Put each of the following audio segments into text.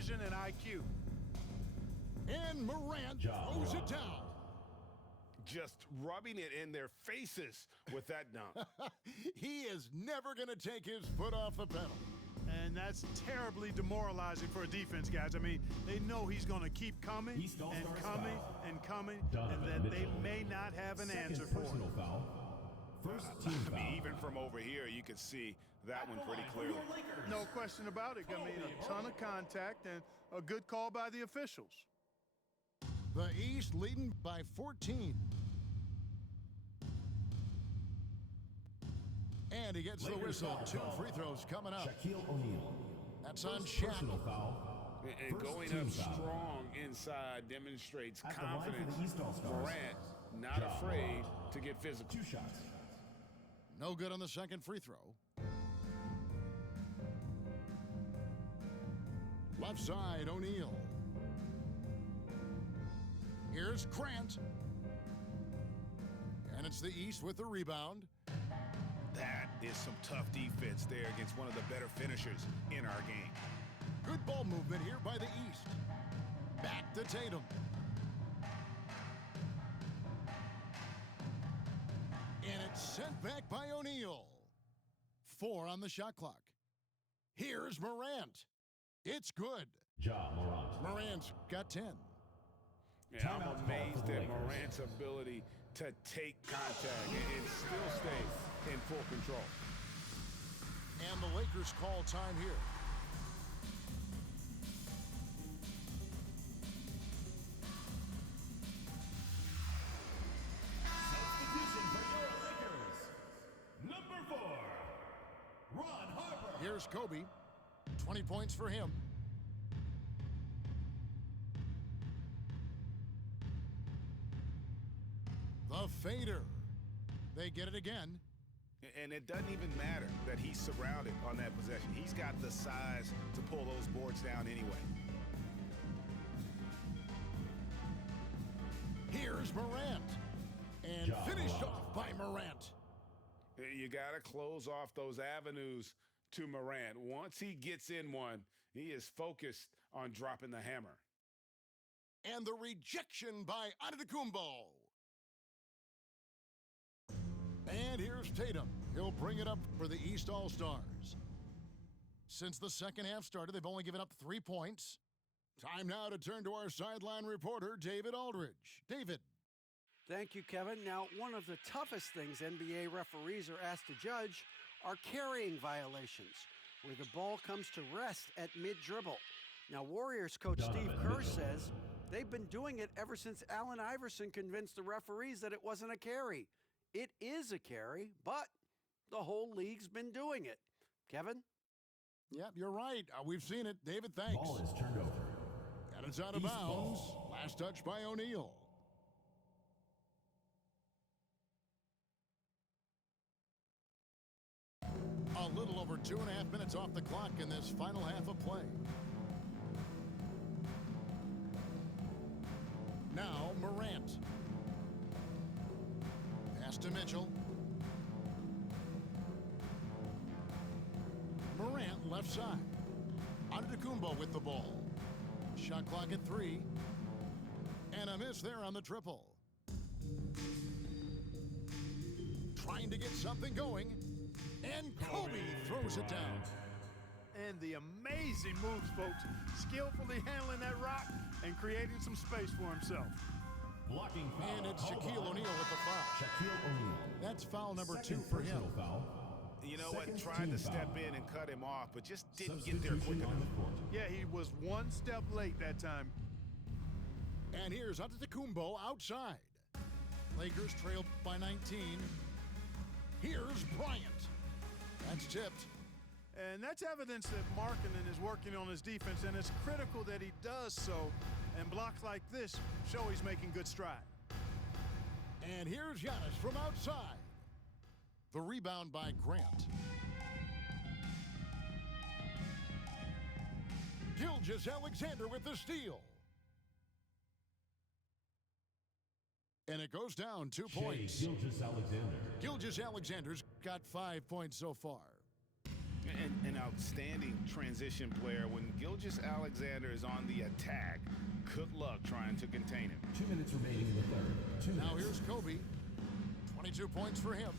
vision and IQ. And Morant throws it down. Just rubbing it in their faces with that dunk. He is never going to take his foot off the pedal. And that's terribly demoralizing for a defense, guys. I mean, they know he's going to keep coming and coming and coming, and that they may not have an answer for it. Foul. First team I foul. mean, even from over here, you can see that one pretty clearly. No question about it. I mean, a ton of contact and a good call by the officials. The East leading by 14. And he gets the whistle. 2 free throws coming up. Shaquille O'Neal. That's on First Shaq. personal foul. And First going team up foul. strong inside demonstrates At the line for confidence. the East All-Stars. Morant not afraid to get physical. 2 shots. No good on the second free throw. Left side, O'Neal. Here's Grant. And it's the East with the rebound. That is some tough defense there against one of the better finishers in our game. Good ball movement here by the East. Back to Tatum. And it's sent back by O'Neal. 4 on the shot clock. Here's Morant. It's good. Ja Morant. Morant's got 10. Yeah, Timeout I'm call amazed for the at Lakers. Morant's ability to take contact and still stay in full control. And the Lakers call time here. Substitution for your Lakers. Number 4, Ron Harper. Here's Kobe. 20 points for him. The fader. They get it again. And it doesn't even matter that he's surrounded on that possession. He's got the size to pull those boards down anyway. Here's Morant. And Ja finished Morant. off by Morant. You got to close off those avenues to Morant. Once he gets in one, he is focused on dropping the hammer. And the rejection by Antetokounmpo. And here's Tatum. He'll bring it up for the East All-Stars. Since the second half started, they've only given up 3 points. Time now to turn to our sideline reporter, David Aldridge. David. Thank you, Kevin. Now, one of the toughest things NBA referees are asked to judge are carrying violations, where the ball comes to rest at mid-dribble. Now, Warriors coach Steve Kerr says they've been doing it ever since Allen Iverson convinced the referees that it wasn't a carry. It is a carry, but the whole league's been doing it. Kevin? Yep, you're right. We've seen it. David, thanks. Ball is turned over. And it's out of East bounds. ball. Last touch by O'Neal. A little over 2.5 minutes off the clock in this final half of play. Now Morant. Pass to Mitchell. Morant left side. Antetokounmpo with the ball. Shot clock at 3. And a miss there on the triple. Trying to get something going. And Kobe throws it down. And the amazing moves, folks. Skillfully handling that rock and creating some space for himself. Blocking foul. And it's called Shaquille on O'Neal with the foul. Shaquille O'Neal. That's foul number 2 Second for him. personal foul. You know what? Second Tried team to step foul. in and cut him off, but just didn't get there quick Substitution on enough. the court. Yeah, he was one step late that time. And here's Antetokounmpo outside. Lakers trail by 19. Here's Bryant. That's tipped. And that's evidence that Markkanen is working on his defense, and it's critical that he does so. And blocks like this show he's making good stride. And here's Giannis from outside. The rebound by Grant. Gilgeous-Alexander with the steal. And it goes down 2 points. Gilgeous-Alexander. Gilgeous-Alexander's got 5 points so far. An outstanding transition player. When Gilgeous-Alexander is on the attack, good luck trying to contain him. 2 minutes remaining in the third. 2 Now minutes. here's Kobe. 22 points for him.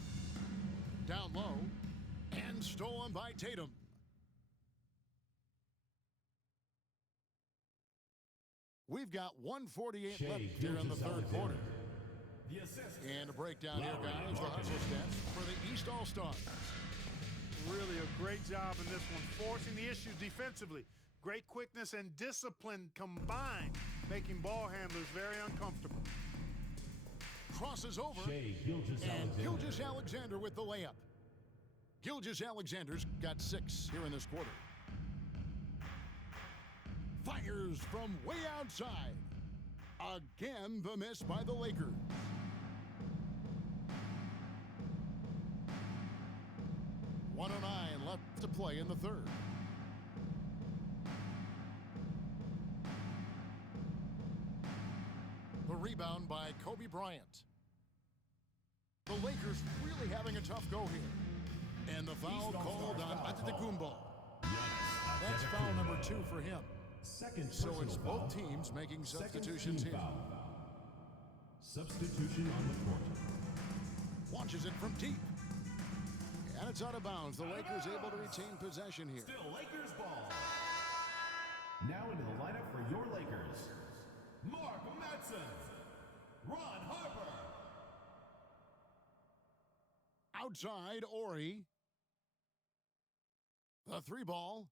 Down low. And stolen by Tatum. We've got 148 Shea left here in the third quarter. The assist. And a breakdown here, Lowry guys. The hustle Markkanen. stats for the East All-Stars. Really a great job in this one, forcing the issues defensively. Great quickness and discipline combined, making ball handlers very uncomfortable. Crosses over. Shea And Gilgeous-Alexander. Gilgeous-Alexander with the layup. Gilgeous-Alexander's got 6 here in this quarter. Fires from way outside. Again, the miss by the Lakers. .109 left to play in the third. The rebound by Kobe Bryant. The Lakers really having a tough go here. And the foul called on Antetokounmpo. That's foul number 2 for him. Second So personal it's foul. both teams making Second substitutions team here. foul. Substitution on the court. Launches it from deep. And it's out of bounds. The Lakers able to retain possession here. Still Lakers ball. Now into the lineup for your Lakers. Mark Madsen. Ron Harper. Outside, Ori. The 3 ball.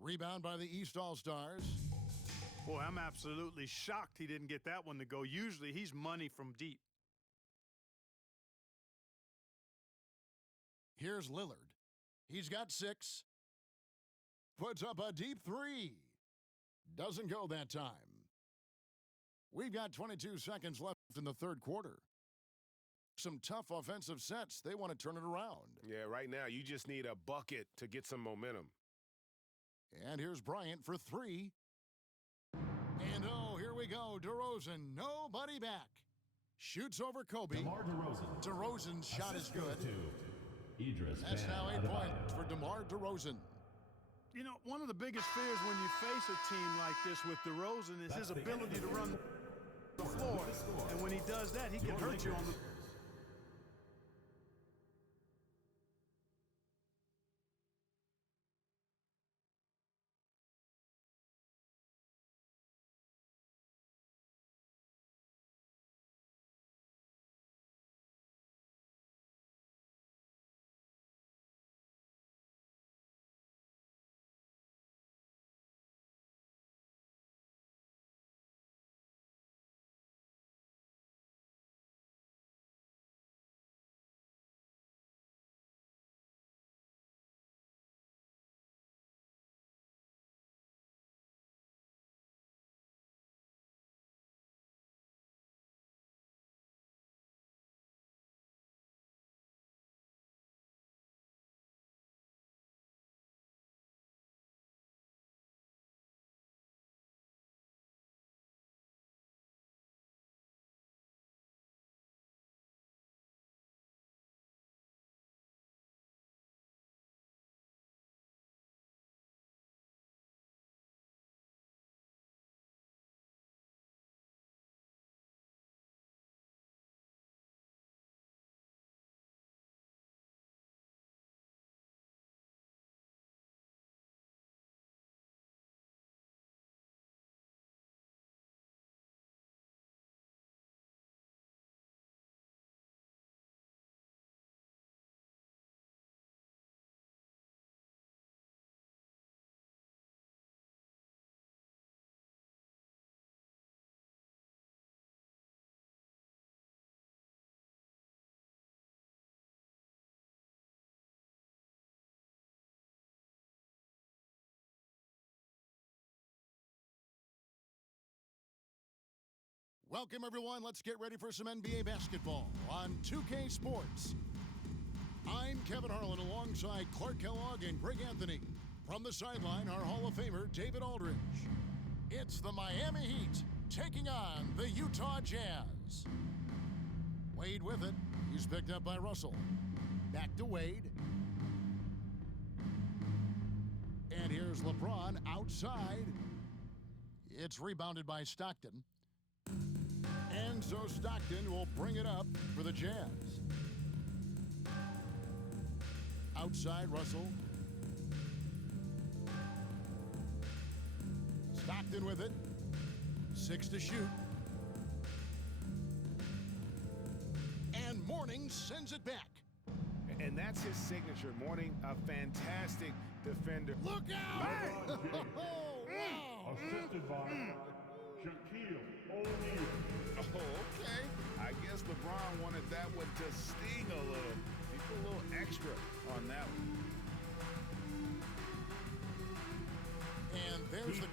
Rebound by the East All-Stars. Boy, I'm absolutely shocked he didn't get that one to go. Usually he's money from deep. Here's Lillard. He's got 6. Puts up a deep 3. Doesn't go that time. We've got 22 seconds left in the third quarter. Some tough offensive sets. They want to turn it around. Yeah, right now you just need a bucket to get some momentum. And here's Bryant for 3. And oh, here we go. DeRozan, nobody back. Shoots over Kobe. DeMar DeRozan. DeRozan's shot is Assist goes good. to Idris That's now 8 Bam points Adebayo. for DeMar DeRozan. You know, one of the biggest fears when you face a team like this with DeRozan is his ability to run the floor. And when he does that, he can hurt you on the... Welcome, everyone. Let's get ready for some NBA basketball on 2K Sports. I'm Kevin Harlan alongside Clark Kellogg and Greg Anthony. From the sideline, our Hall of Famer, David Aldridge. It's the Miami Heat taking on the Utah Jazz. Wade with it. He's picked up by Russell. Back to Wade. Here's LeBron outside. It's rebounded by Stockton. And so Stockton will bring it up for the Jazz. Outside, Russell. Stockton with it. 6 to shoot. And Mourning sends it back. And that's his signature. Mourning, a fantastic defender. Look out! Hey! Wow! Assisted by Shaquille O'Neal. Oh, okay. I guess LeBron wanted that one to sting a little. He put a little extra on that one. And there's the...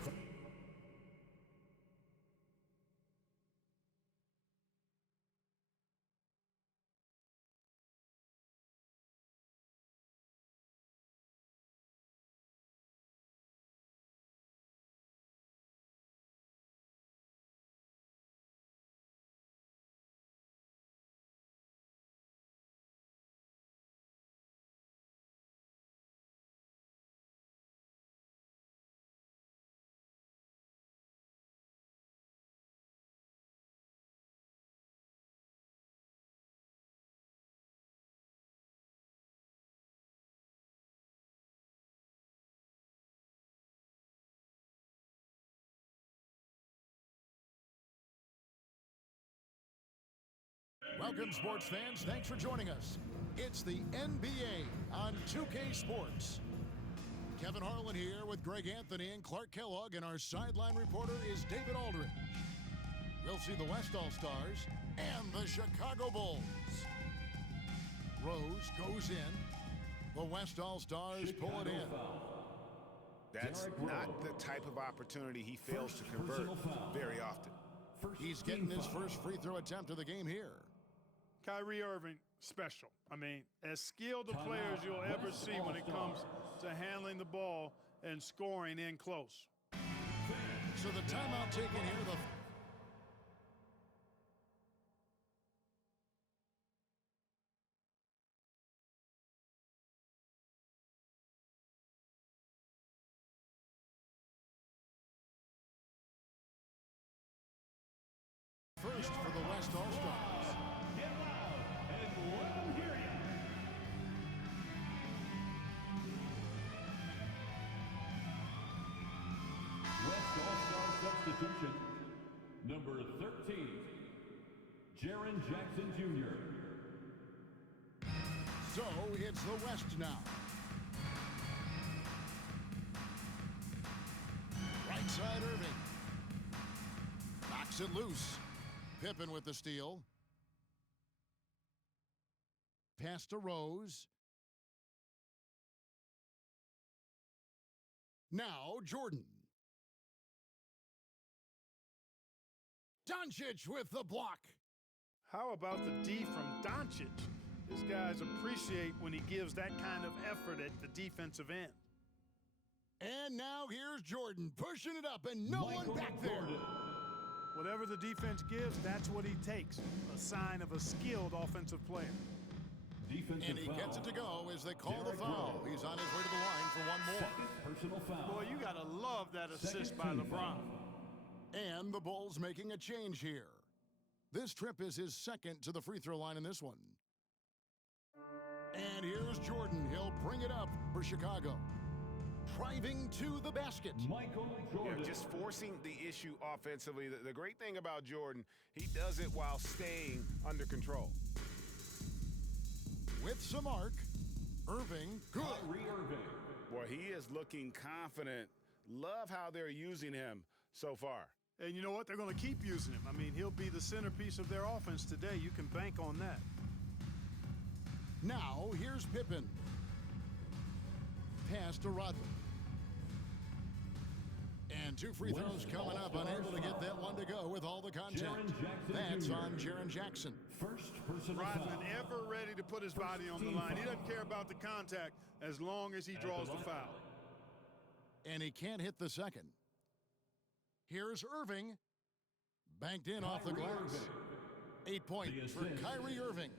Welcome, sports fans. Thanks for joining us. It's the NBA on 2K Sports. Kevin Harlan here with Greg Anthony and Clark Kellogg, and our sideline reporter is David Aldridge. We'll see the West All-Stars and the Chicago Bulls. Rose goes in. The West All-Stars pull it in. That's not the type of opportunity he fails to convert very often. He's getting his first free throw attempt of the game here. Kyrie Irving, special. I mean, as skilled a player as you'll ever see when it comes to handling the ball and scoring in close. So the timeout taken here, first for the West All-Stars. Substitution, number 13, Jaren Jackson Jr. So it's the West now. Right side Irving. Knocks it loose. Pippen with the steal. Pass to Rose. Now Jordan. Doncic with the block. How about the D from Doncic? These guys appreciate when he gives that kind of effort at the defensive end. And now here's Jordan pushing it up and no one back there. Whatever the defense gives, that's what he takes. A sign of a skilled offensive player. And he gets it to go as they call the foul. He's on his way to the line for one more. Personal foul. Boy, you got to love that assist by LeBron. And the Bulls making a change here. This trip is his second to the free throw line in this one. And here's Jordan. He'll bring it up for Chicago. Driving to the basket. Michael Jordan. Yeah, just forcing the issue offensively. The great thing about Jordan, he does it while staying under control. With some arc, Irving, good. Kyrie Irving. Boy, he is looking confident. Love how they're using him so far. And you know what? They're going to keep using him. I mean, he'll be the centerpiece of their offense today. You can bank on that. Now, here's Pippen. Pass to Rodman. And two free throws coming up, unable to get that one to go with all the contact. That's on Jaren Jackson. First personal Rodman foul. ever ready to put his body on the line. He doesn't care about the contact as long as he draws the foul. And he can't hit the second. Here's Irving. Banked in off the glass. 8 points for Kyrie Irving.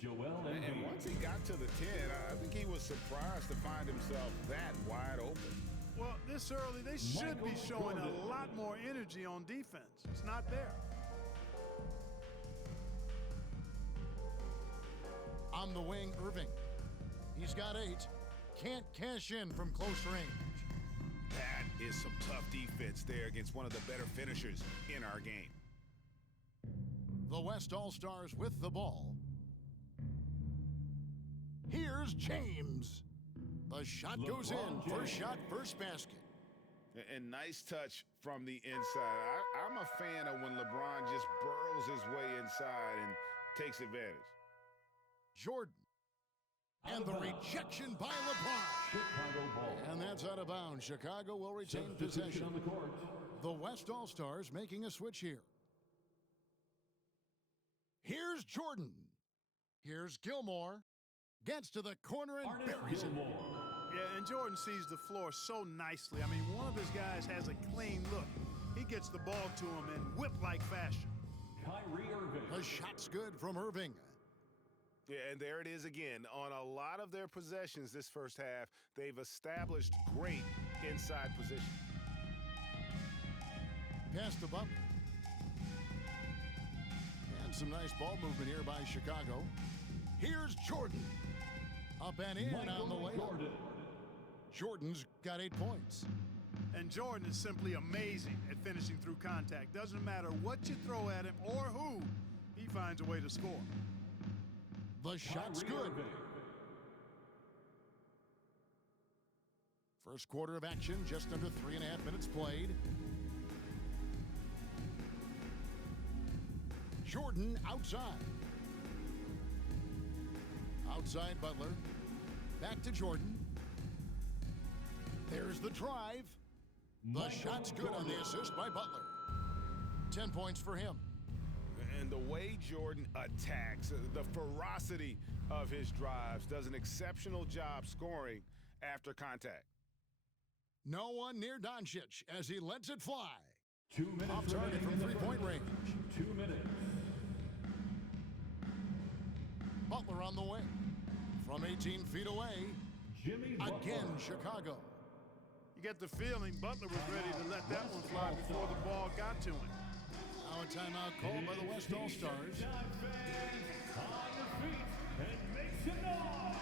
Joel And once he got to the 10, I think he was surprised to find himself that wide open. Well, this early, they should be showing a lot more energy on defense. It's not there. On the wing, Irving. He's got 8. Can't cash in from close range. That is some tough defense there against one of the better finishers in our game. The West All-Stars with the ball. Here's James. The shot goes in. First shot, first basket. And nice touch from the inside. I'm a fan of when LeBron just burrows his way inside and takes advantage. Jordan. And the rejection by LeBron. And that's out of bounds. Chicago will retain possession. On the court. The West All-Stars making a switch here. Here's Jordan. Here's Gilmore. Gets to the corner and buries it. Yeah, and Jordan sees the floor so nicely. I mean, one of his guys has a clean look. He gets the ball to him in whip-like fashion. Kyrie Irving. The shot's good from Irving. Yeah, and there it is again. On a lot of their possessions this first half, they've established great inside position. Pass to Butler. And some nice ball movement here by Chicago. Here's Jordan. Up and in on the way. Jordan's got 8 points. And Jordan is simply amazing at finishing through contact. Doesn't matter what you throw at him or who, he finds a way to score. The shot's good. First quarter of action, just under 3.5 minutes played. Jordan outside. Outside Butler. Back to Jordan. There's the drive. The shot's good on the assist by Butler. 10 points for him. And the way Jordan attacks, the ferocity of his drives, does an exceptional job scoring after contact. No one near Doncic as he lets it fly. 2 minutes Off target from three-point range. 2 minutes. Butler on the wing. From 18 feet away. Jimmy Butler. Again, Chicago. You get the feeling Butler was ready to let that one fly before the ball got to him. Now a timeout called by the West All-Stars. On your feet and make some noise.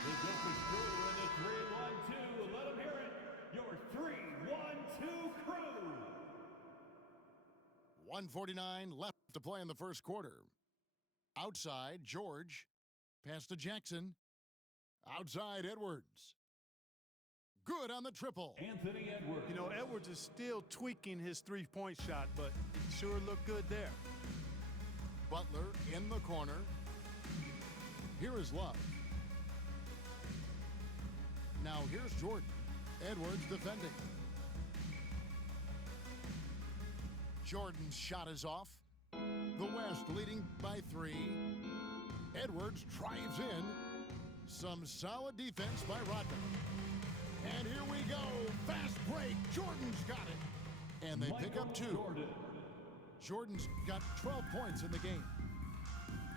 The Delphis crew in the 3-1-2. Let them hear it. Your 3-1-2 crew. 1:49 left to play in the first quarter. Outside, George. Pass to Jackson. Outside, Edwards. Good on the triple. Anthony Edwards. You know, Edwards is still tweaking his three-point shot, but it sure looked good there. Butler in the corner. Here is Love. Now here's Jordan. Edwards defending. Jordan's shot is off. The West leading by 3. Edwards drives in. Some solid defense by Rodman. And here we go. Fast break. Jordan's got it. And they pick up 2. Jordan's got 12 points in the game.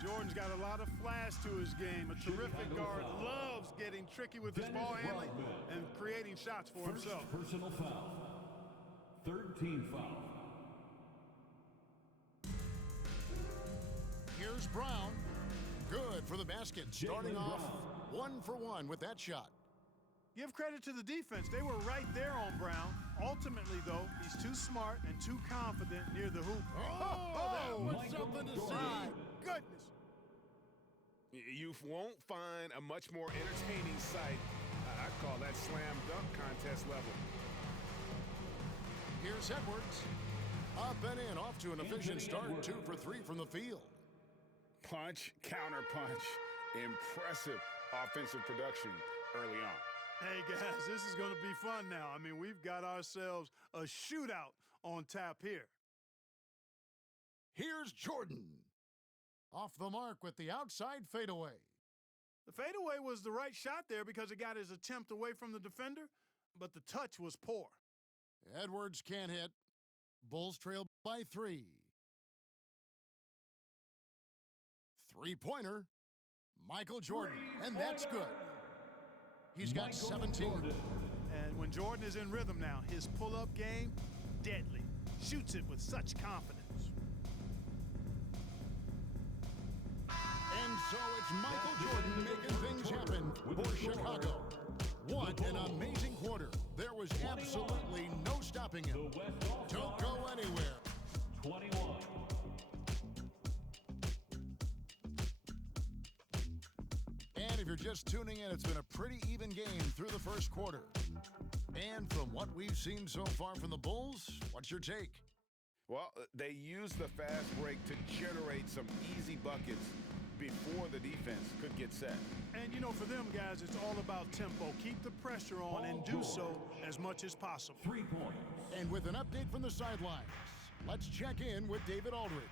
Jordan's got a lot of flash to his game. A terrific guard, loves getting tricky with his ball handling and creating shots for himself. Personal foul. 13 foul. Here's Brown. Good for the basket. Starting off 1 for 1 with that shot. Give credit to the defense. They were right there on Brown. Ultimately, though, he's too smart and too confident near the hoop. That was something to see. Goodness. You won't find a much more entertaining sight. I call that slam dunk contest level. Here's Edwards. Up and in, off to an efficient start. 2 for 3 from the field. Punch, counter punch. Impressive offensive production early on. Hey, guys, this is going to be fun now. I mean, we've got ourselves a shootout on tap here. Here's Jordan. Off the mark with the outside fadeaway. The fadeaway was the right shot there because it got his attempt away from the defender, but the touch was poor. Edwards can't hit. Bulls trail by 3. Three-pointer, Michael Jordan, and that's good. He's got 17. And when Jordan is in rhythm now, his pull-up game, deadly. Shoots it with such confidence. And so it's Michael Jordan making things happen for Chicago. What an amazing quarter. There was absolutely no stopping him. Don't go anywhere. 21. And if you're just tuning in, it's been a pretty even game through the first quarter. And from what we've seen so far from the Bulls, what's your take? Well, they used the fast break to generate some easy buckets before the defense could get set. And, you know, for them guys, it's all about tempo. Keep the pressure on and do so as much as possible. 3 points. And with an update from the sidelines, let's check in with David Aldridge.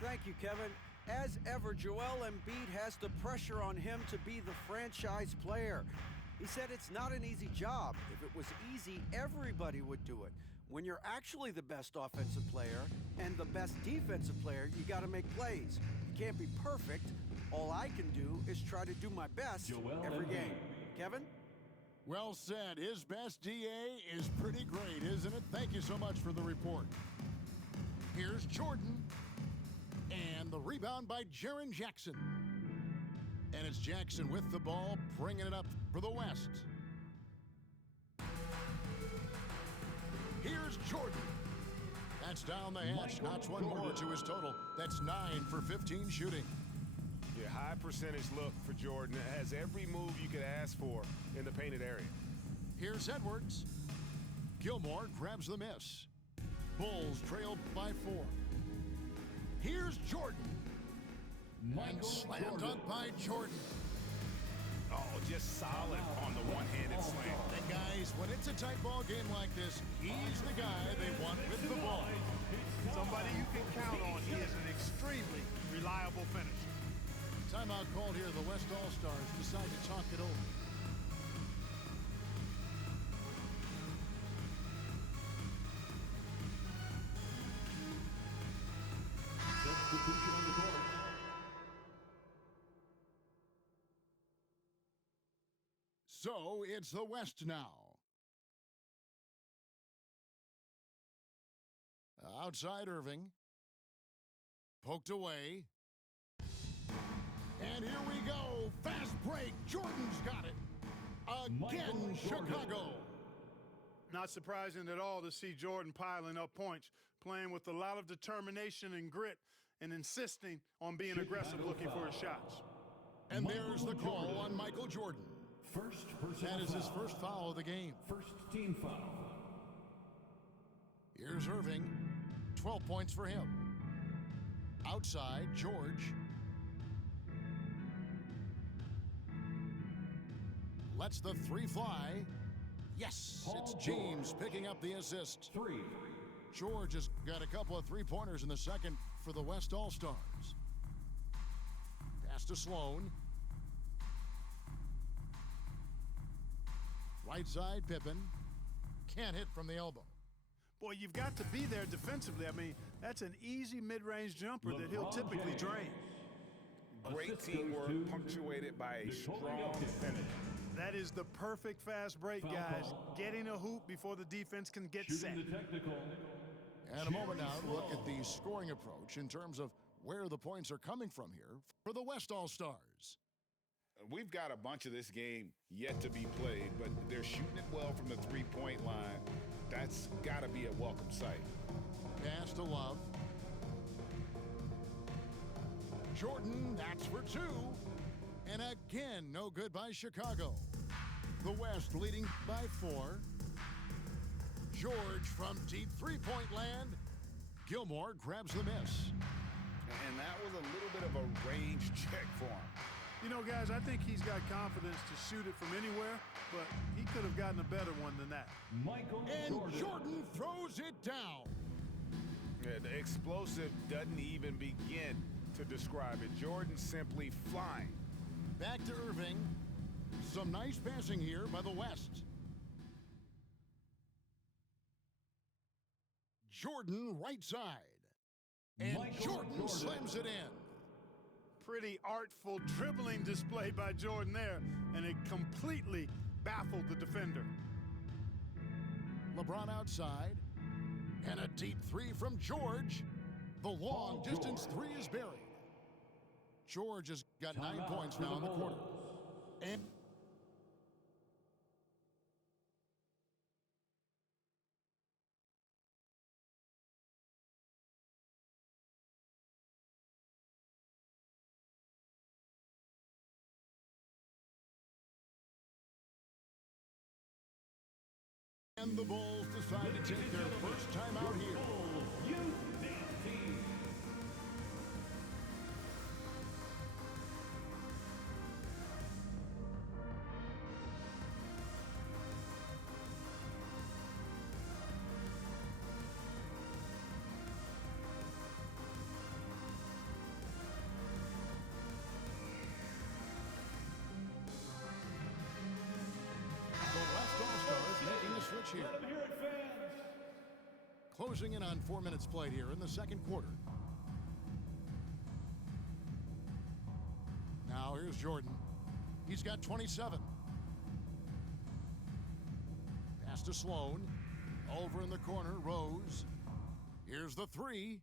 Thank you, Kevin. As ever, Joel Embiid has the pressure on him to be the franchise player. He said it's not an easy job. If it was easy, everybody would do it. When you're actually the best offensive player and the best defensive player, you got to make plays. You can't be perfect. All I can do is try to do my best every game. Kevin? Well said. His best DA is pretty great, isn't it? Thank you so much for the report. Here's Jordan. And the rebound by Jaren Jackson. And it's Jackson with the ball, bringing it up for the West. Here's Jordan. That's down the hatch. Knocks one more to his total. That's 9 for 15 shooting. Yeah, high percentage look for Jordan. It has every move you could ask for in the painted area. Here's Edwards. Gilmore grabs the miss. Bulls trail by 4. Here's Jordan. And slam dunk by Jordan. Oh, just solid on the one-handed slam. And guys, when it's a tight ball game like this, he's the guy they want with the ball. Somebody you can count on. He is an extremely reliable finisher. Timeout called here. The West All-Stars decide to talk it over. Substitution on the court. So it's the West now. Outside Irving. Poked away. And here we go. Fast break. Jordan's got it. Again, Chicago. Not surprising at all to see Jordan piling up points, playing with a lot of determination and grit, and insisting on being aggressive looking for his shots. And there's the call on Michael Jordan. First personal That is his foul. first foul of the game. First team foul. Here's Irving. 12 points for him. Outside, George. Lets the 3 fly. Yes, it's James picking up the assist. 3. George has got a couple of 3-pointers in the second for the West All-Stars. Pass to Sloan. Right side, Pippen. Can't hit from the elbow. Boy, you've got to be there defensively. I mean, that's an easy mid-range jumper that he'll typically drain. Great teamwork punctuated by a strong finish. That is the perfect fast break, guys. Getting a hoop before the defense can get set. Shooting the technical. And a moment now to look at the scoring approach in terms of where the points are coming from here for the West All-Stars. We've got a bunch of this game yet to be played, but they're shooting it well from the three-point line. That's got to be a welcome sight. Pass to Love. Jordan, that's for 2. And again, no good by Chicago. The West leading by 4. George from deep three-point land. Gilmore grabs the miss. And that was a little bit of a range check for him. You know, guys, I think he's got confidence to shoot it from anywhere, but he could have gotten a better one than that. Michael And Jordan. Jordan throws it down. Yeah, the explosive doesn't even begin to describe it. Jordan simply flying. Back to Irving. Some nice passing here by the West. Jordan right side. And Jordan slams it in. Pretty artful dribbling display by Jordan there, and it completely baffled the defender. LeBron outside. And a deep three from George. The long distance three is buried. George has got 9 points now in the quarter. And the Bulls decide to take their first time out here. Here. Closing in on 4 minutes played here in the second quarter. Now here's Jordan. He's got 27. Pass to Sloan. Over in the corner, Rose. Here's the three.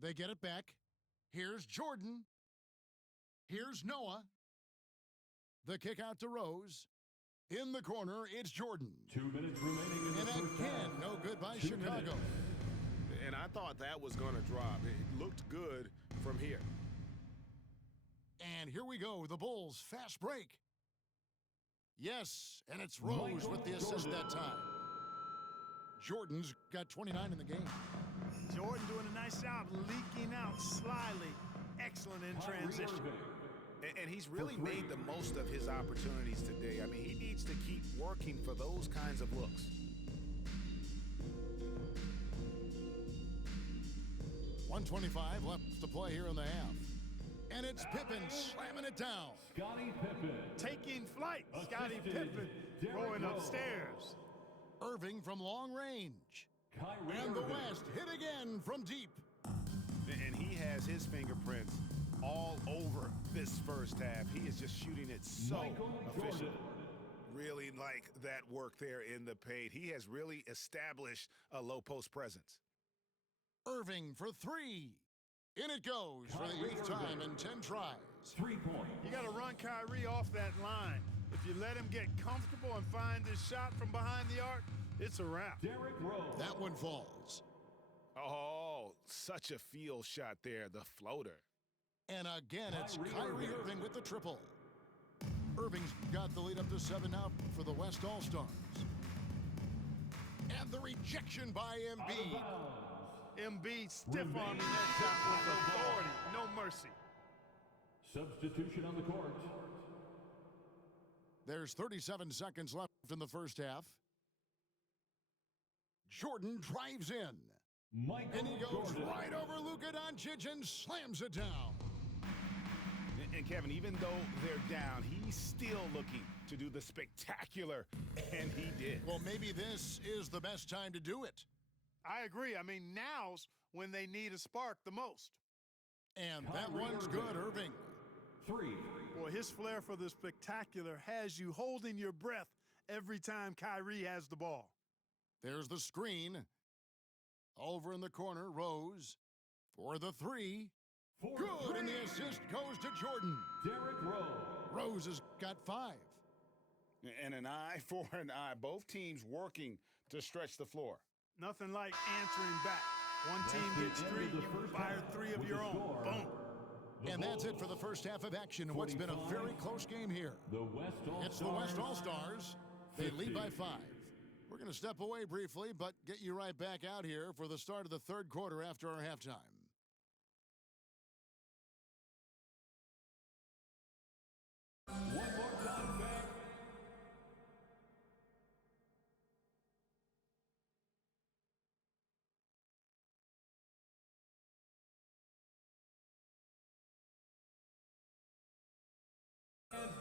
They get it back. Here's Jordan. Here's Noah. The kick out to Rose. In the corner, it's Jordan. 2 minutes remaining in the first again, half. no good by 2 Chicago. minutes. And I thought that was going to drop. It looked good from here. And here we go, the Bulls fast break. Yes, and it's Rose with the assist that time. Jordan's got 29 in the game. Jordan doing a nice job leaking out slyly. Excellent in transition. And he's really made the most of his opportunities today. I mean, he needs to keep working for those kinds of looks. .125 left to play here in the half. And it's Pippen slamming it down. Scottie Pippen. Taking flight. Scottie Assisted Pippen Derrick going Rose. upstairs. Irving from long range. Kyrie And the Irving. West hit again from deep. And he has his fingerprints all over this first half. He is just shooting it so Michael efficient. Jordan. Really like that work there in the paint. He has really established a low post presence. Irving for three. In it goes for the Kyrie 8th time Irving. in 10 tries. 3 points. You got to run Kyrie off that line. If you let him get comfortable and find his shot from behind the arc, it's a wrap. Derrick Rose. That one falls. Oh, such a field shot there, the floater. And again, it's Kyrie Kyrie Irving. Irving with the triple. Irving's got the lead up to 7 now for the West All-Stars. And the rejection by Out of Embiid. bounds. Embiid stiff-arming that shot with authority. No mercy. Substitution on the court. There's 37 seconds left in the first half. Jordan drives in. Michael And he goes Jordan. right over Luka Doncic and slams it down. And Kevin, even though they're down, he's still looking to do the spectacular, and he did. Well, maybe this is the best time to do it. I agree. I mean, now's when they need a spark the most. And that Kyrie one's Irving. good, Irving. 3. Boy, his flair for the spectacular has you holding your breath every time Kyrie has the ball. There's the screen. Over in the corner, Rose for the three. For Good, and the 3. assist goes to Jordan. Derrick Rose. Rose has got 5. And an eye for an eye. Both teams working to stretch the floor. Nothing like answering back. One team That's gets the end 3, of the you first fire half 3 of with your the own. score. Boom. The And that's it Bulls. for the first half of action in what's been a 45. very close game here. The West All-Stars. It's the West All-Stars. They lead by 50. 5. We're going to step away briefly, but get you right back out here for the start of the third quarter after our halftime.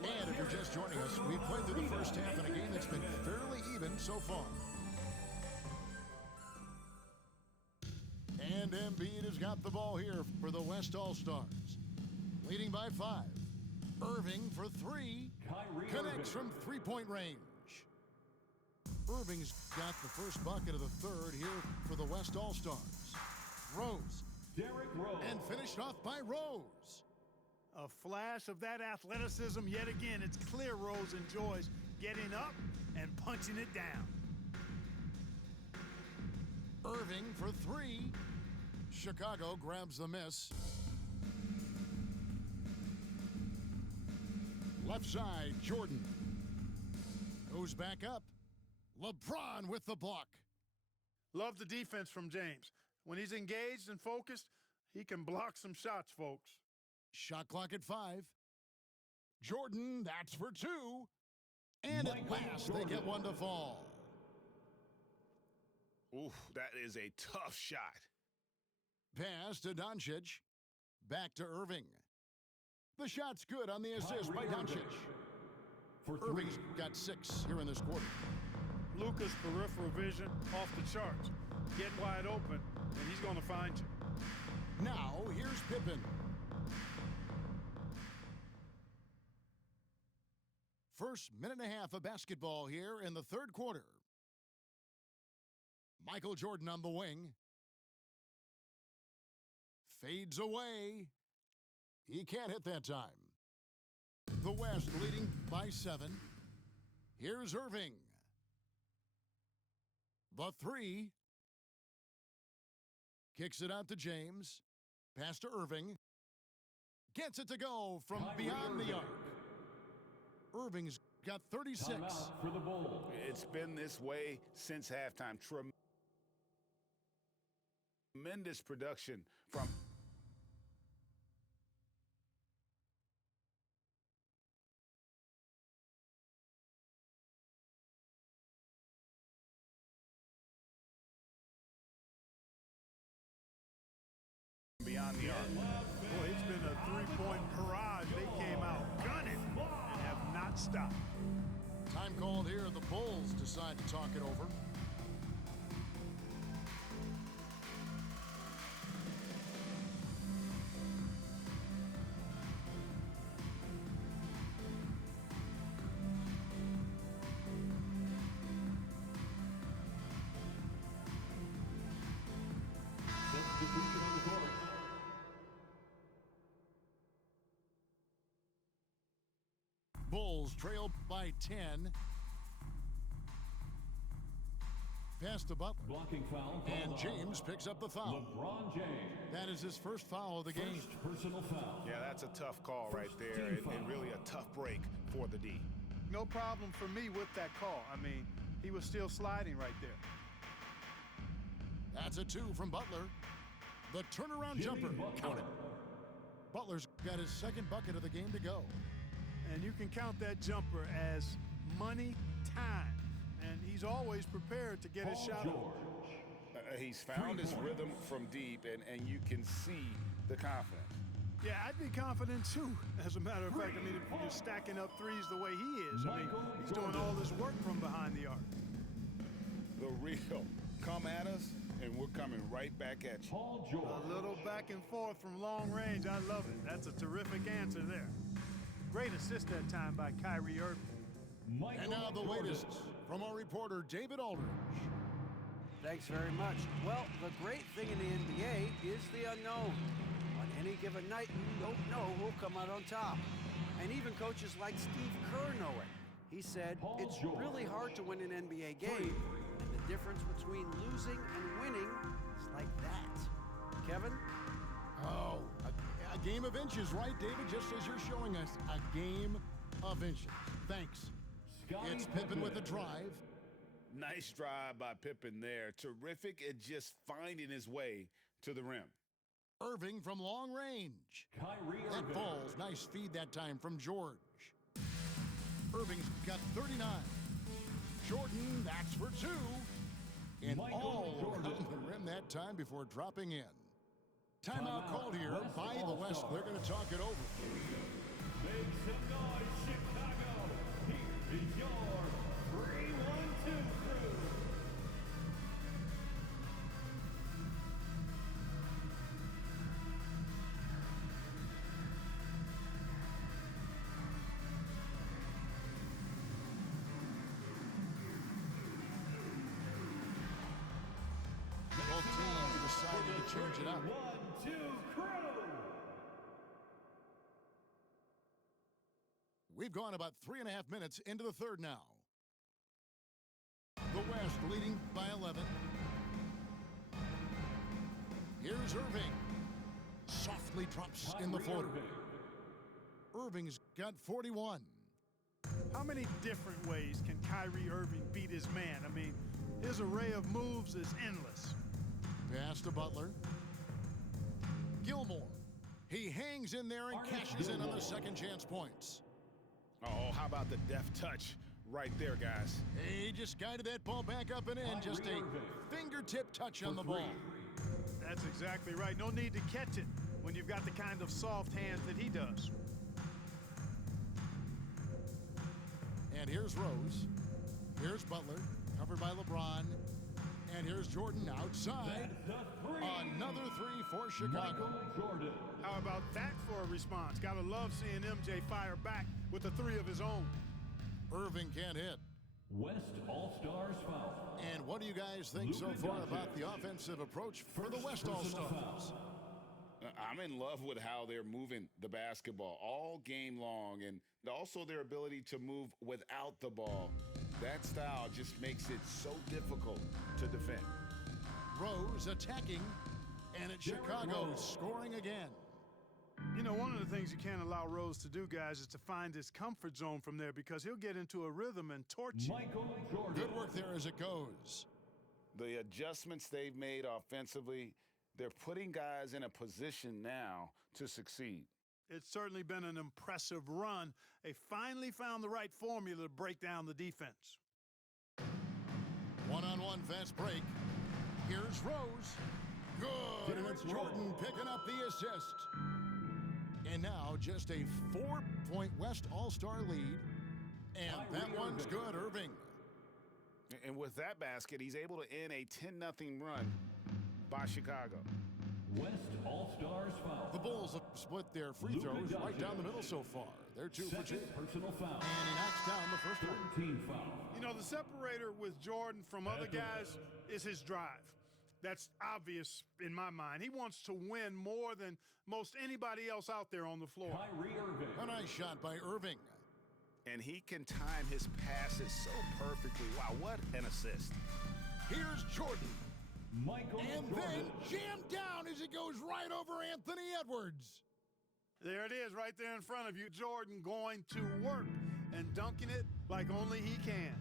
And if you're just joining us, we've played through the first half in a game that's been fairly even so far. And Embiid has got the ball here for the West All-Stars. Leading by 5. Irving for 3. Connects from three-point range. Irving's got the first bucket of the third here for the West All-Stars. Rose. Derrick Rose. And finished off by Rose. A flash of that athleticism yet again. It's clear Rose enjoys getting up and punching it down. Irving for 3. Chicago grabs the miss. Left side, Jordan. Goes back up. LeBron with the block. Love the defense from James. When he's engaged and focused, he can block some shots, folks. Shot clock at 5. Jordan, that's for 2. And at last, they get one to fall. Ooh, that is a tough shot. Pass to Doncic. Back to Irving. The shot's good on the assist by Doncic. Irving's got 6 here in this quarter. Luka's peripheral vision off the charts. Get wide open, and he's going to find you. Now, here's Pippen. First minute and a half of basketball here in the third quarter. Michael Jordan on the wing. Fades away. He can't hit that time. The West leading by 7. Here's Irving. The 3. Kicks it out to James. Pass to Irving. Gets it to go from beyond the arc. Irving's got 36. Timeout for the Bulls. It's been this way since halftime. Tremendous production from beyond the arc. Boy, it's been a three-point barrage. They came out gunning and have not stopped. Time called here. The Bulls decide to talk it over. Substitution on the court. Bulls trail by 10. Pass to Butler. Blocking foul. And James picks up the foul. LeBron James. That is his first foul of the game. First personal foul. Yeah, that's a tough call right there, and really a tough break for the D. No problem for me with that call. I mean, he was still sliding right there. That's a 2 from Butler. The turnaround Jimmy jumper. Butler. Count it. Butler's got his second bucket of the game to go. And you can count that jumper as money time. And he's always prepared to get his shot up. He's found his rhythm from deep, and you can see the confidence. Yeah, I'd be confident too. As a matter of fact, I mean, if you're stacking up threes the way he is, I mean, he's doing all this work from behind the arc. The real come at us, and we're coming right back at you. Paul George. A little back and forth from long range. I love it. That's a terrific answer there. Great assist that time by Kyrie Irving. And now the latest from our reporter, David Aldridge. Thanks very much. Well, the great thing in the NBA is the unknown. On any given night, you don't know who'll come out on top. And even coaches like Steve Kerr know it. He said, it's really hard to win an NBA game. And the difference between losing and winning is like that. Kevin? Oh, a game of inches, right, David? Just as you're showing us, a game of inches. Thanks. It's Pippen with a drive. Nice drive by Pippen there. Terrific at just finding his way to the rim. Irving from long range. Kyrie That Irving. falls. Nice feed that time from George. Irving's got 39. Jordan, that's for 2. And Michael all Jordan. around the rim that time before dropping in. Timeout called here by the West. They're going to talk it over. Make some noise, Chicago. Here is your 3-1-2 crew. Both teams decided to change it up. 1-2 crew. We've gone about 3.5 minutes into the third now. The West leading by 11. Here's Irving. Softly drops in the floater. Irving's got 41. How many different ways can Kyrie Irving beat his man? I mean, his array of moves is endless. Pass to Butler. Gilmore. He hangs in there and cashes in on the second chance points. Oh, how about the deft touch right there, guys? He just guided that ball back up and in. Just a fingertip touch on the ball. That's exactly right. No need to catch it when you've got the kind of soft hands that he does. And here's Rose. Here's Butler, covered by LeBron. And here's Jordan outside. Another three for Chicago. Jordan. How about that for a response? Gotta love seeing MJ fire back with the three of his own. Irving can't hit. West All-Stars foul. And what do you guys think so far about the offensive approach for the West All-Stars? I'm in love with how they're moving the basketball all game long, and also their ability to move without the ball. That style just makes it so difficult to defend. Rose attacking, and it's Chicago scoring again. You know, one of the things you can't allow Rose to do, guys, is to find his comfort zone from there because he'll get into a rhythm and torch you. Michael Jordan. Good work there as it goes. The adjustments they've made offensively, they're putting guys in a position now to succeed. It's certainly been an impressive run. They finally found the right formula to break down the defense. One-on-one fast break. Here's Rose. Good, and it's Jordan picking up the assist. And now just a 4-point West All-Star lead. And that one's good, Irving. And with that basket, he's able to end a 10-0 run by Chicago. West All-Stars foul. The Bulls have split their free throws right down the middle so far. They're 2 for 2. Second personal foul. And he knocks down the first one. Team foul. You know, the separator with Jordan from other guys is his drive. That's obvious in my mind. He wants to win more than most anybody else out there on the floor. Kyrie Irving. A nice shot by Irving. And he can time his passes so perfectly. Wow, what an assist. Here's Jordan. Michael And Jordan. then jammed down as it goes right over Anthony Edwards. There it is right there in front of you. Jordan going to work and dunking it like only he can.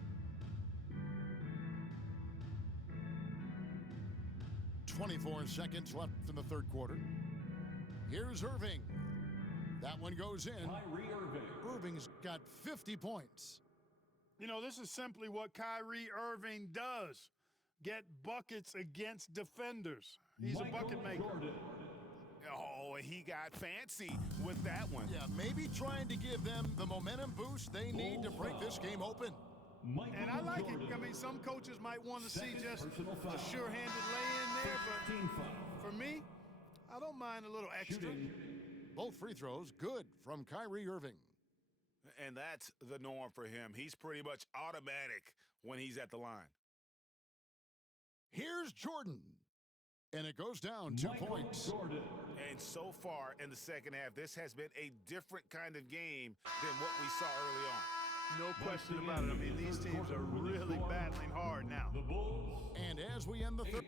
24 seconds left in the third quarter. Here's Irving. That one goes in. Kyrie Irving. Irving's got 50 points. You know, this is simply what Kyrie Irving does. Get buckets against defenders. He's a bucket maker. Jordan. Oh, he got fancy with that one. Yeah, maybe trying to give them the momentum boost they need to break this game open. Michael And I like Jordan. it. I mean, some coaches might want to see Second just personal foul. a sure-handed lay-in there, but Team foul. for me, I don't mind a little extra. Shooting. Both free throws good from Kyrie Irving. And that's the norm for him. He's pretty much automatic when he's at the line. Here's Jordan. And it goes down 2 Michael points. Jordan. And so far in the second half, this has been a different kind of game than what we saw early on. No question about it. I mean, these teams are really battling hard now. The Bulls. And as we end the third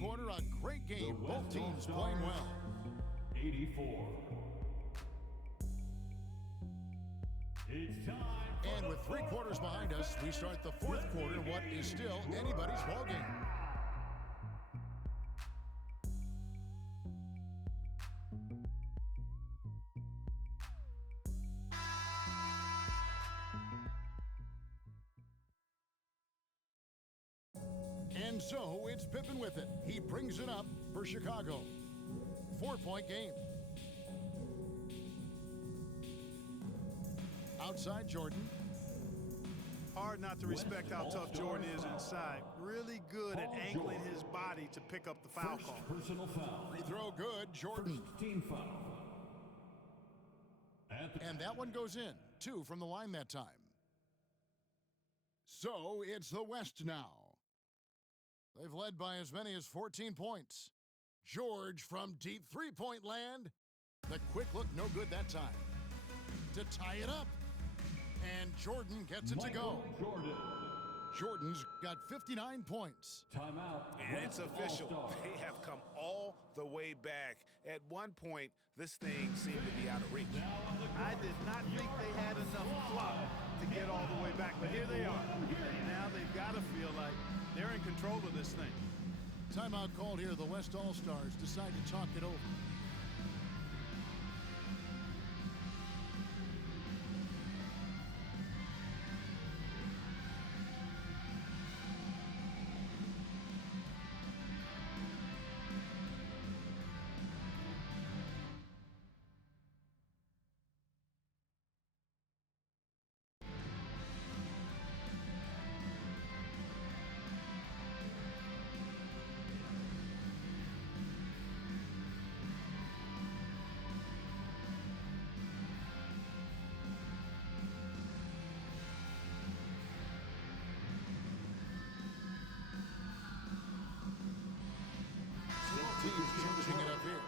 quarter, a great game. Both teams playing well. 84. It's time. And with 3 quarters behind us, we start the fourth quarter in what is still anybody's ballgame. And so it's Pippen with it. He brings it up for Chicago. 4-point game. Outside Jordan. Hard not to respect how tough Jordan is inside. Really good at angling his body to pick up the foul call. Personal foul. Free throw good, Jordan. Team foul. And that one goes in. 2 from the line that time. So it's the West now. They've led by as many as 14 points. George from deep three-point land. The quick look, no good that time. To tie it up. And Jordan gets it to go. Jordan's got 59 points. Timeout. And it's official. They have come all the way back. At one point, this thing seemed to be out of reach. I did not think they had enough clock to get all the way back, but here they are. And now they've got to feel like they're in control of this thing. Timeout called here. The West All-Stars decide to talk it over. Changing it up here.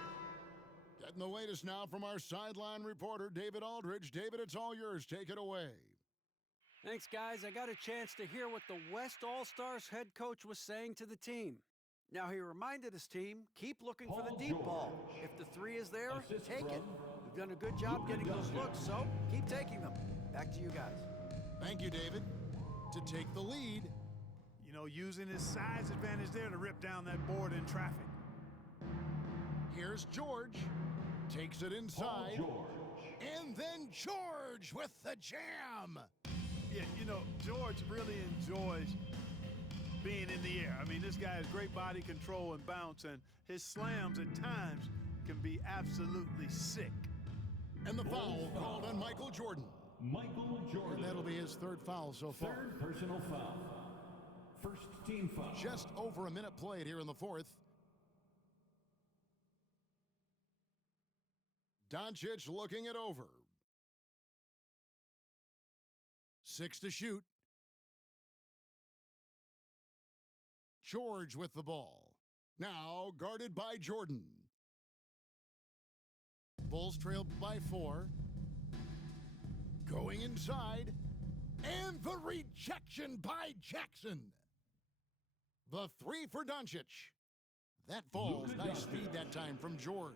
Getting the latest now from our sideline reporter, David Aldridge. David, it's all yours. Take it away. Thanks, guys. I got a chance to hear what the West All-Stars head coach was saying to the team. Now, he reminded his team, keep looking for the deep ball. If the three is there, take it. You've done a good job getting those looks, so keep taking them. Back to you guys. Thank you, David. To take the lead. You know, using his size advantage there to rip down that board in traffic. Here's George. Takes it inside. And then George with the jam. Yeah, you know, George really enjoys being in the air. I mean, this guy has great body control and bounce, and his slams at times can be absolutely sick. And the foul called on Michael Jordan. Michael Jordan. And that'll be his third foul so far. Third personal foul. First team foul. Just over a minute played here in the fourth. Doncic looking it over. 6 to shoot. George with the ball. Now guarded by Jordan. Bulls trail by 4. Going inside. And the rejection by Jackson. The 3 for Doncic. That falls. Nice speed that time from George.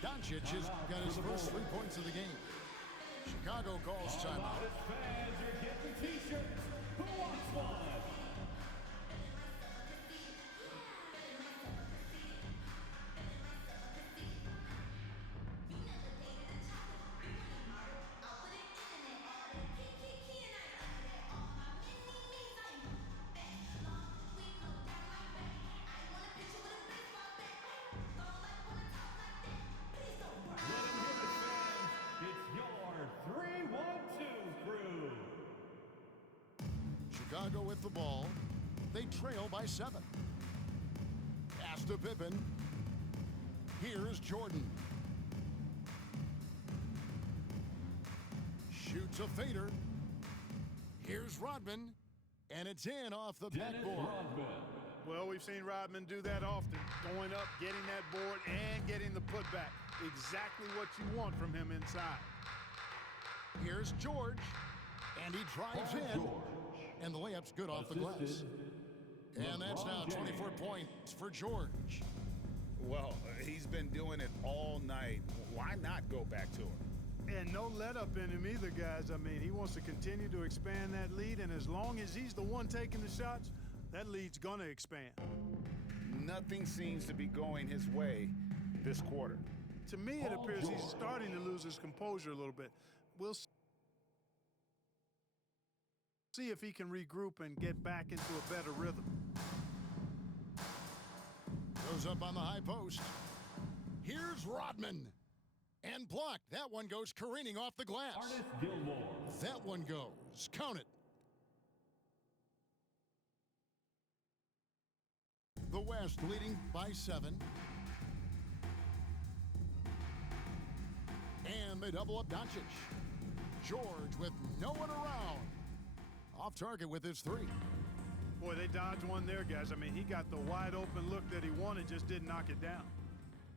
Doncic has got his first 3 points of the game. Chicago calls timeout. Fans are getting t-shirts. Who wants one? Chicago with the ball. They trail by 7. Pass to Pippen. Here's Jordan. Shoots a fader. Here's Rodman. And it's in off the backboard. Well, we've seen Rodman do that often. Going up, getting that board, and getting the putback. Exactly what you want from him inside. Here's George. And he drives in. And the layup's good off the glass. And that's now 24 points for George. Well, he's been doing it all night. Why not go back to him? And no let up in him either, guys. I mean, he wants to continue to expand that lead, and as long as he's the one taking the shots, that lead's going to expand. Nothing seems to be going his way this quarter. To me, it appears he's starting to lose his composure a little bit. We'll see if he can regroup and get back into a better rhythm. Goes up on the high post. Here's Rodman. And blocked. That one goes careening off the glass. Artist Gilmore. That one goes. Count it. The West leading by 7. And they double up Doncic. George with no one around. Off target with his 3. Boy, they dodged one there, guys. I mean, he got the wide open look that he wanted, just didn't knock it down.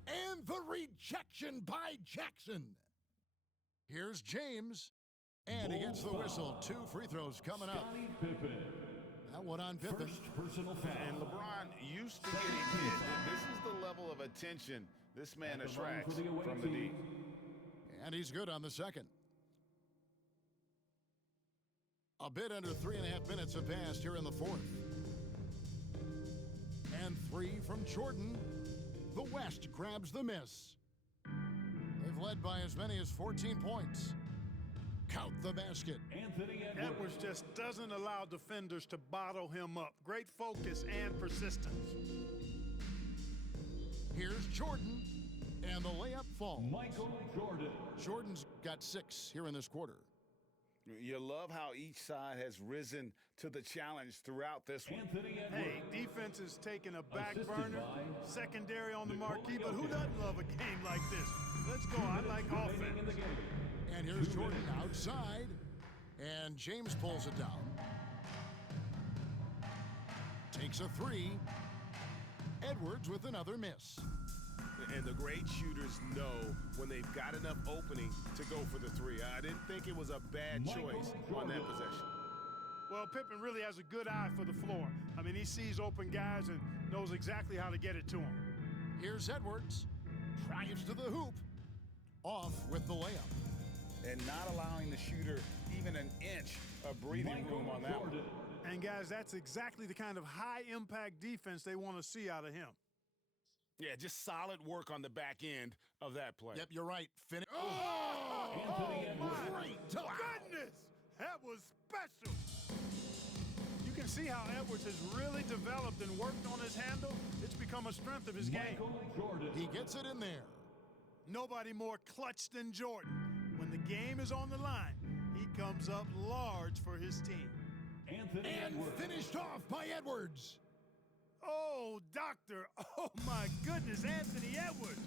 And the rejection by Jackson. Here's James. And he gets the whistle. 2 free throws coming up. Scottie Pippen. That one on Pippen. First personal foul. And LeBron used to getting hit. This is the level of attention this man attracts from the D. And he's good on the second. A bit under 3.5 minutes have passed here in the fourth. And 3 from Jordan. The West grabs the miss. They've led by as many as 14 points. Count the basket. Anthony Edwards just doesn't allow defenders to bottle him up. Great focus and persistence. Here's Jordan. And the layup falls. Michael Jordan. Jordan's got 6 here in this quarter. You love how each side has risen to the challenge throughout this one. Anthony Edwards. Hey, defense is taking a back Assisted burner, by secondary on the Nikola marquee, but who Jokic. doesn't love a game like this? Let's go. I like Remaining in the offense. game. And here's Jordan outside. And James pulls it down. Takes a 3. Edwards with another miss. And the great shooters know when they've got enough opening to go for the 3. I didn't think it was a bad choice on that possession. Well, Pippen really has a good eye for the floor. I mean, he sees open guys and knows exactly how to get it to them. Here's Edwards. Drives to the hoop. Off with the layup. And not allowing the shooter even an inch of breathing room on that one. And, guys, that's exactly the kind of high-impact defense they want to see out of him. Yeah, just solid work on the back end of that play. Yep, you're right. Finish. Anthony Edwards. Great goodness! That was special. You can see how Edwards has really developed and worked on his handle. It's become a strength of his game. Michael Jordan. He gets it in there. Nobody more clutch than Jordan. When the game is on the line, he comes up large for his team. Anthony And Edwards. finished off by Edwards. Oh, doctor. Oh, my goodness. Anthony Edwards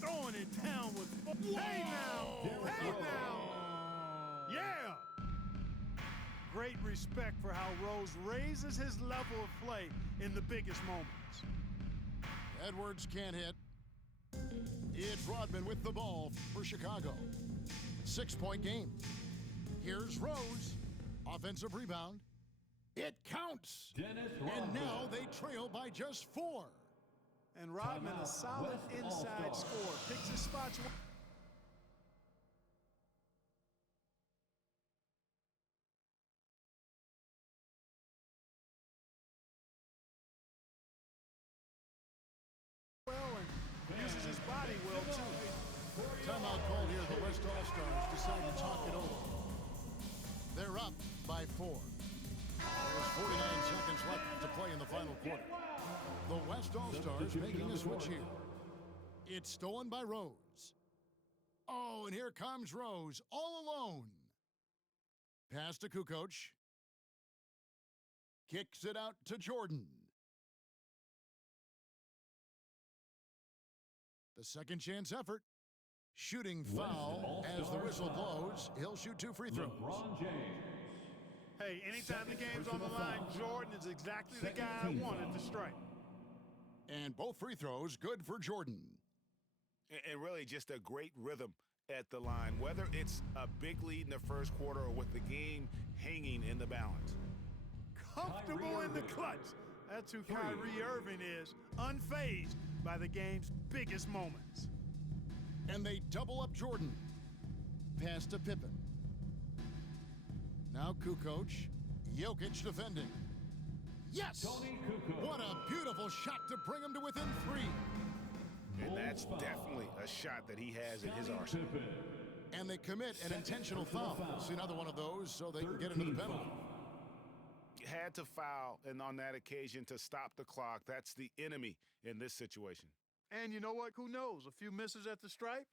throwing it down with... Hey, now. Hey, now. Yeah. Great respect for how Rose raises his level of play in the biggest moments. Edwards can't hit. It's Rodman with the ball for Chicago. 6-point game. Here's Rose. Offensive rebound. It counts. Dennis And Rodman. now they trail by just 4. And Rodman, a solid West inside All-Star. scorer, picks his spots. Well, and uses his body well, too. Timeout called here. The West All-Stars decide to talk it over. They're up by 4. There's 49 seconds left to play in the final quarter. The West All-Stars making a switch here. It's stolen by Rose. Oh, and here comes Rose, all alone. Pass to Kukoc. Kicks it out to Jordan. The second chance effort. Shooting foul as the whistle blows. He'll shoot 2 free throws. LeBron James. Hey, anytime the game's on the line, Jordan is exactly the guy I wanted to strike. And both free throws good for Jordan. And really just a great rhythm at the line, whether it's a big lead in the first quarter or with the game hanging in the balance. Comfortable Kyrie in the Irving. clutch. That's who Kyrie Irving is, unfazed by the game's biggest moments. And they double up Jordan. Pass to Pippen. Now Kukoc. Jokic defending. Yes! Tony Kukoc. What a beautiful shot to bring him to within 3. And that's Foul. definitely a shot that he has in his Scottie arsenal. Pippen. And they commit an intentional personal foul. foul. See another one of those so they can get into the 13 penalty. foul. had to foul, and on that occasion to stop the clock. That's the enemy in this situation. And you know what? Who knows? A few misses at the stripe,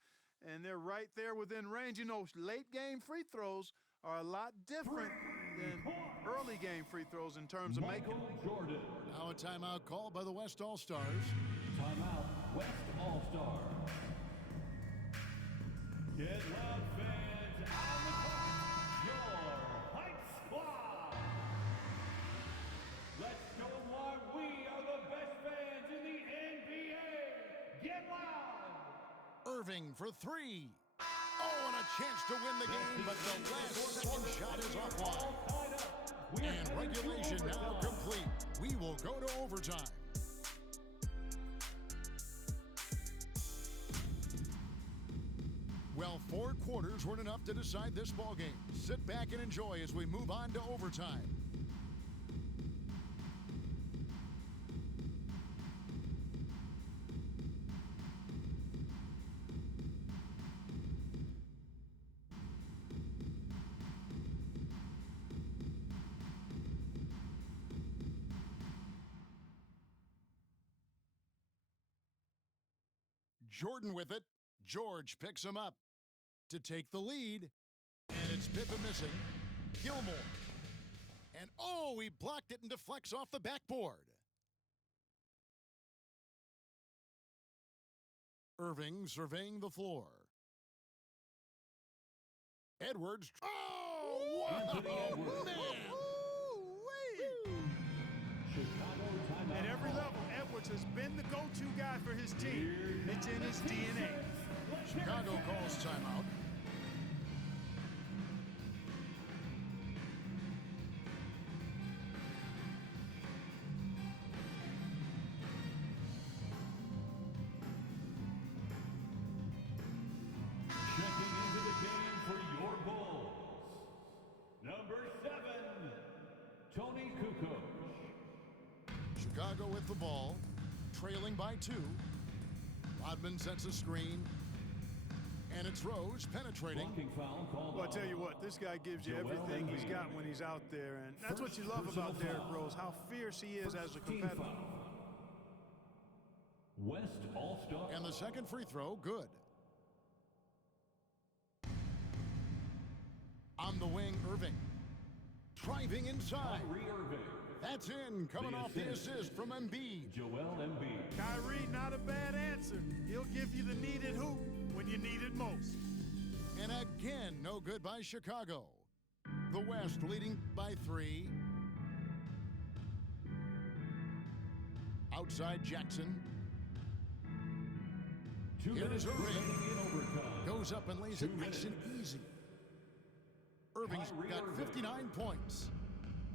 and they're right there within range. You know, late game free throws are a lot different than early game free throws in terms of making them. Jordan. Now a timeout called by the West All-Stars. Timeout, West All-Star. Get loud, fans, on the court, your Hype Squad. Let's show them why we are the best fans in the NBA. Get loud. Irving for three. Oh, and a chance to win the game, but the last second shot is offline. And regulation now complete. We will go to overtime. Well, 4 quarters weren't enough to decide this ballgame. Sit back and enjoy as we move on to overtime. Jordan with it. George picks him up to take the lead. And it's Pippen missing. Gilmore. And oh, he blocked it and deflects off the backboard. Irving surveying the floor. Edwards. Oh, wow, man. At every level, Edwards has been the go-to guy for his team. It's in his DNA. Chicago calls timeout. Checking into the game for your Bulls. Number 7, Tony Kukoc. Chicago with the ball, trailing by 2. Rodman sets a screen, and it's Rose penetrating. Blocking foul called Well, I tell you on what, this guy gives you Joel everything he's Embiid. got when he's out there, and that's what you love Personal about Derrick foul. Rose, how fierce he is as a First team competitor. foul. West All-Star. And the second free throw, good. On the wing, Irving. Driving inside. Kyrie Irving. That's in, coming The off the assist. assist from Embiid. Joel Embiid. Kyrie, not a bad answer. He'll give you the needed hoop when you need it most. And again, no good by Chicago. The West leading by 3. Outside Jackson. 2 Here's minutes Irving. remaining in overtime. Goes up and lays 2 it nice and minutes. easy. Irving's Kyrie got Irving. 59 points.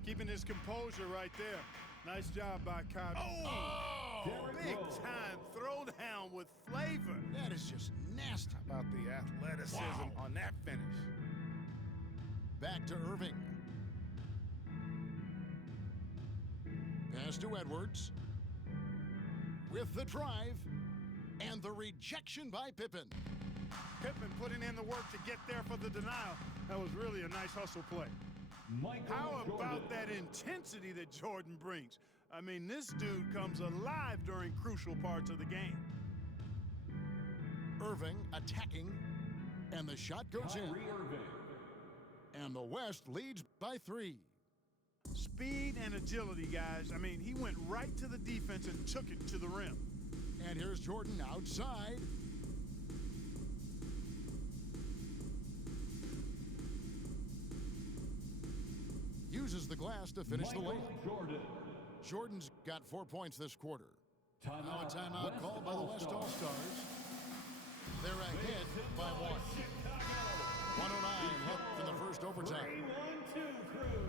Keeping his composure right there. Nice job by Kyrie. Oh, Derrick Big Rose. time throwdown with flavor. that is just nasty. About the athleticism Wow. on that finish. Back to Irving. Pass to Edwards. With the drive. And the rejection by Pippen. Pippen putting in the work to get there for the denial. That was really a nice hustle play. Michael How Jordan. about that intensity that Jordan brings? I mean, this dude comes alive during crucial parts of the game. Irving attacking. And the shot goes in. Kyrie Irving. And the West leads by 3. Speed and agility, guys. I mean, he went right to the defense and took it to the rim. And here's Jordan outside. Uses the glass to finish the Michael layup. Jordan. Jordan's got 4 points this quarter. Now a Timeout. timeout West called by the West All-Star. All-Stars. They're ahead by 1. 109 left in the first overtime. 3-1-2 crew.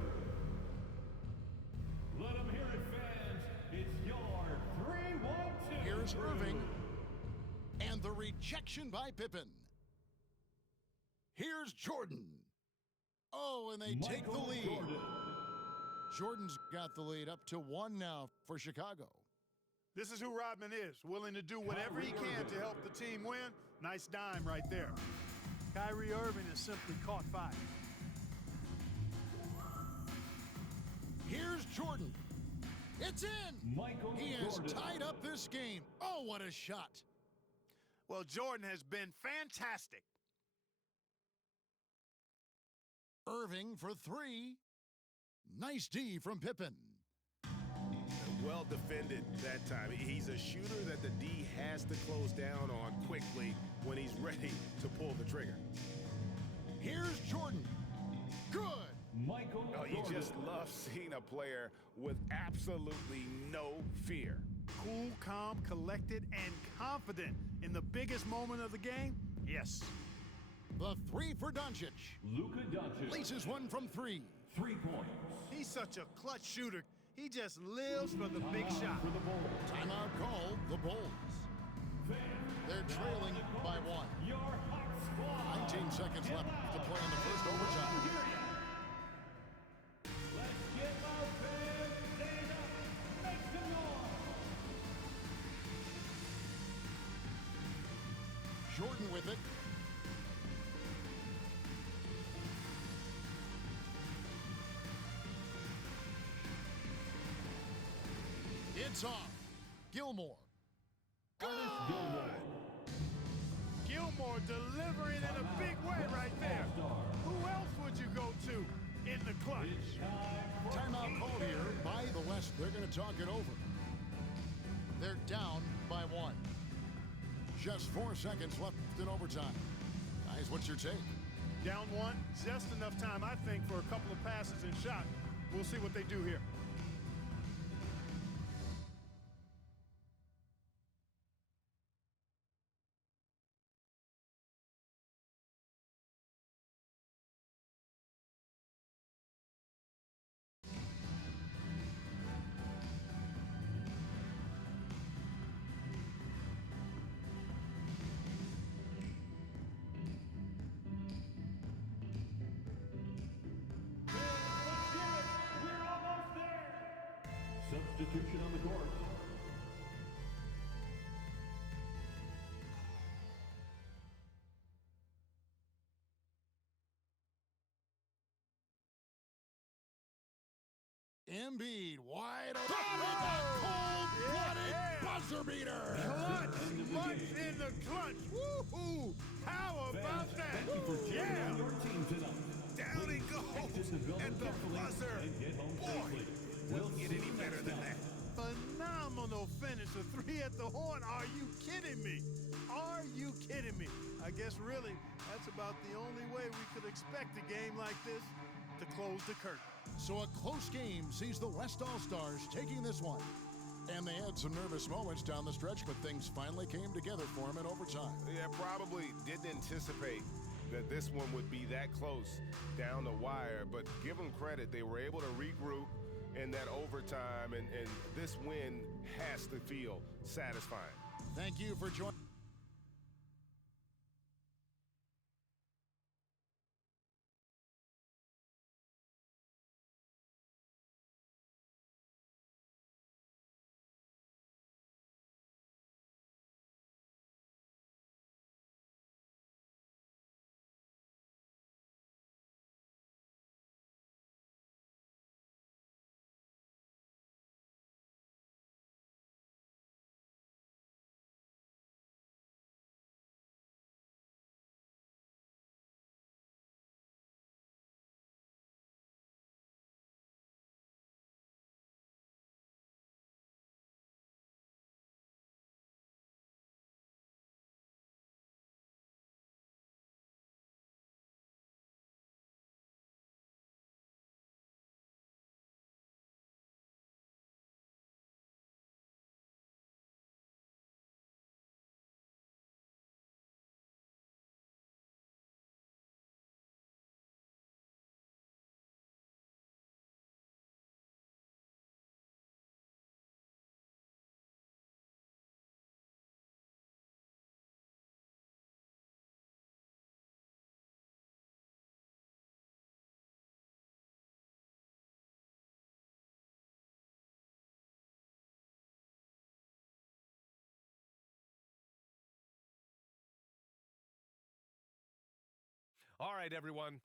Let them hear it, fans. It's your 3-1-2. Here's crew. Irving. And the rejection by Pippen. Here's Jordan. Oh, and they take the Michael lead. Jordan. Jordan's got the lead up to 1 now for Chicago. This is who Rodman is, willing to do whatever he can to help the team win. Nice dime right there. Kyrie Irving has simply caught fire. Here's Jordan. It's in. Michael He has Jordan. tied up this game. Oh, what a shot. Well, Jordan has been fantastic. Irving for three. Nice D from Pippen. Well defended that time. He's a shooter that the D has to close down on quickly when he's ready to pull the trigger. Here's Jordan. Good. Michael Oh, you Jordan. just love seeing a player with absolutely no fear. Cool, calm, collected, and confident in the biggest moment of the game? Yes. The three for Doncic. Luka Doncic. Laces one from three. 3 points. He's such a clutch shooter. He just lives for the big shot. For the Bulls. Timeout called the Bulls. They're trailing by one. Your hot squad. 19 seconds left to play in the first overtime. Let's get our fans stand up. Make some noise. Jordan with it. It's off. Gilmore. Gilmore delivering in a big way right there. Who else would you go to in the clutch? Timeout called here by the West. They're going to talk it over. They're down by one. Just 4 seconds left in overtime. Guys, what's your take? Down one, just enough time, I think, for a couple of passes and shot. We'll see what they do here. Substitution on the court. Embiid wide open with a cold-blooded buzzer beater. Clutch, clutch in the clutch. Woo-hoo! How about that? Thank you for cheering Yeah. on your team tonight. Down he goes at the buzzer. And get home Boy, safely. doesn't get any better than that. Phenomenal finish. A three at the horn. Are you kidding me? Are you kidding me? I guess really that's about the only way we could expect a game like this to close the curtain. So a close game sees the West All-Stars taking this one. And they had some nervous moments down the stretch, but things finally came together for them in overtime. Yeah, probably didn't anticipate that this one would be that close down the wire, but give them credit. They were able to regroup in that overtime, and this win has to feel satisfying. Thank you for joining. All right, everyone.